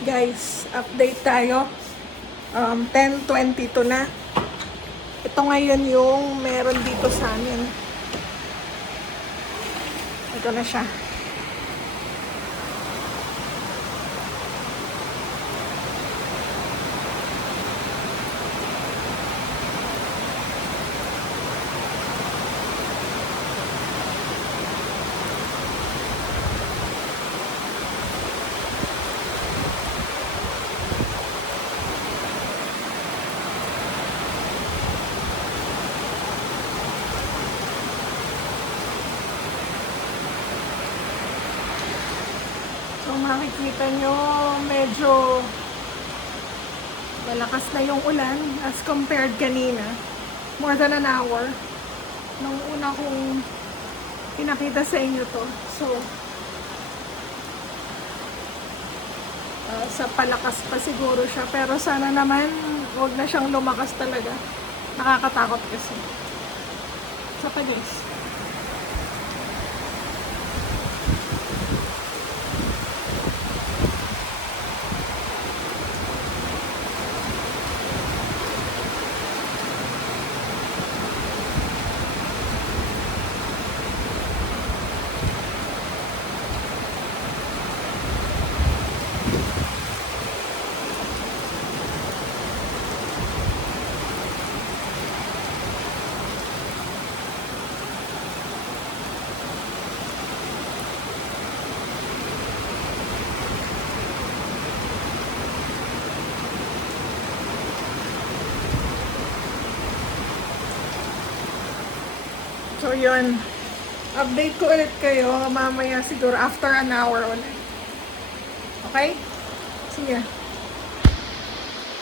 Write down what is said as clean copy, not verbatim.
Guys, update tayo. 10:22 na. Ito ngayon yung meron dito sa amin. Ito na siya. So makikita nyo medyo malakas na yung ulan as compared kanina. More than an hour nung una kong pinakita sa inyo to. So sa palakas pa siguro siya, pero sana naman huwag na siyang lumakas talaga. Nakakatakot kasi. So pa guys. So yun, update ko ulit kayo mamaya siguro after an hour ulit. Okay? See ya.